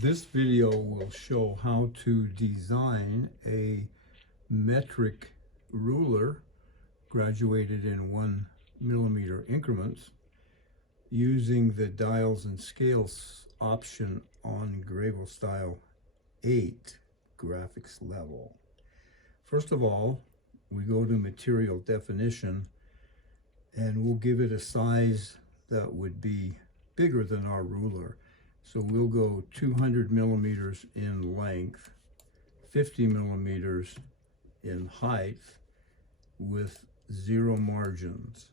This video will show how to design a metric ruler graduated in 1 mm increments using the dials and scales option on Gravostyle 8 graphics level. First of all, we go to material definition and we'll give it a size that would be bigger than our ruler. So we'll go 200 millimeters in length, 50 millimeters in height with 0 margins.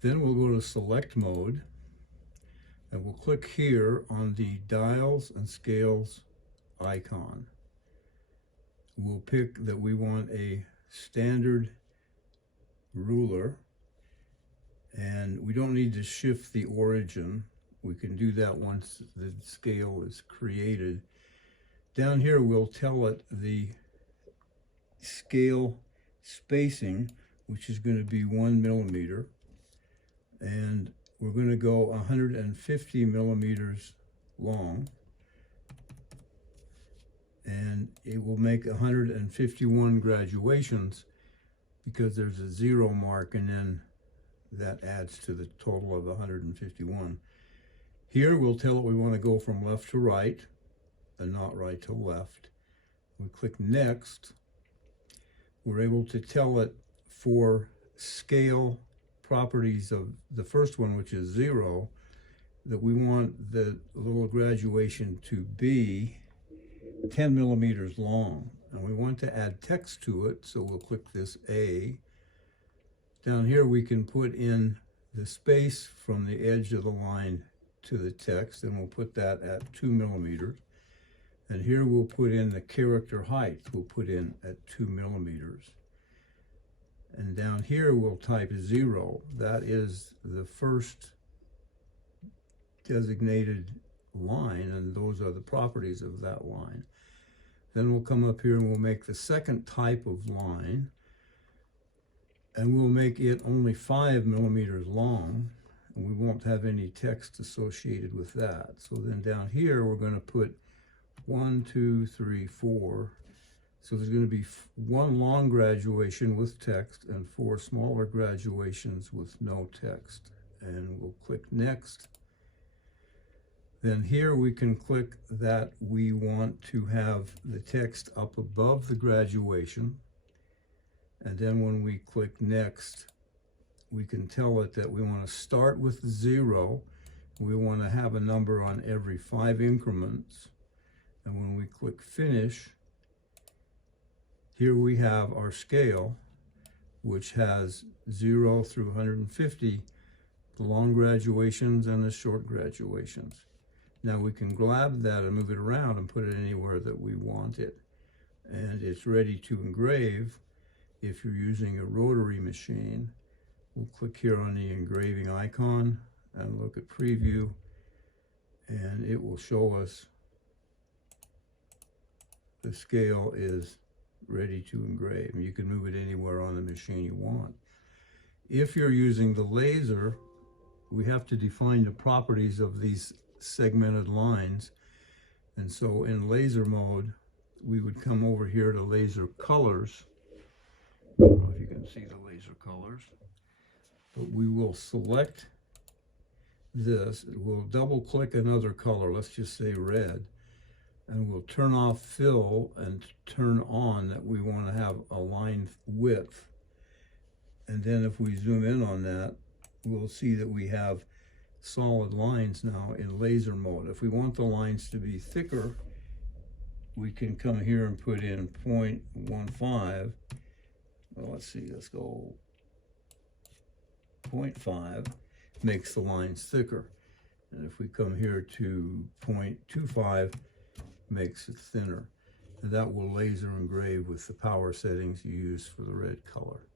Then we'll go to select mode and we'll click here on the dials and scales icon. We'll pick that we want a standard ruler, and we don't need to shift the origin. We can do that once the scale is created. Down here we'll tell it the scale spacing, which is going to be 1 millimeter, and we're going to go 150 millimeters long, and it will make 151 graduations because there's a 0 mark, and then that adds to the total of 151. Here we'll tell it we want to go from left to right and not right to left. We click next. We're able to tell it for scale properties of the first one, which is 0, that we want the little graduation to be 10 millimeters long. And we want to add text to it, so we'll click this A. Down here we can put in the space from the edge of the line to the text, and we'll put that at 2 millimeters. And here we'll put in the character height, we'll put in at 2 millimeters. And down here we'll type 0. That is the first designated line, and those are the properties of that line. Then we'll come up here and we'll make the second type of line, and we'll make it only 5 millimeters long, and we won't have any text associated with that. So then down here we're going to put 1, 2, 3, 4. So there's going to be 1 long graduation with text and 4 smaller graduations with no text. And we'll click next. Then here we can click that we want to have the text up above the graduation. And then when we click next, we can tell it that we want to start with 0. We want to have a number on every 5 increments. And when we click finish, here we have our scale, which has 0 through 150, the long graduations and the short graduations. Now we can grab that and move it around and put it anywhere that we want it. And it's ready to engrave. If you're using a rotary machine, we'll click here on the engraving icon and look at preview, and it will show us the scale is ready to engrave. You can move it anywhere on the machine you want. If you're using the laser, we have to define the properties of these segmented lines. And so in laser mode, we would come over here to laser colors. I don't know if you can see the laser colors, but we will select this. We'll double click another color, let's just say red, and we'll turn off fill and turn on that we want to have a line width. And then if we zoom in on that, we'll see that we have solid lines now in laser mode. If we want the lines to be thicker, we can come here and put in 0.15. Well, let's see, let's go 0.5, makes the lines thicker. And if we come here to 0.25, makes it thinner. And that will laser engrave with the power settings you use for the red color.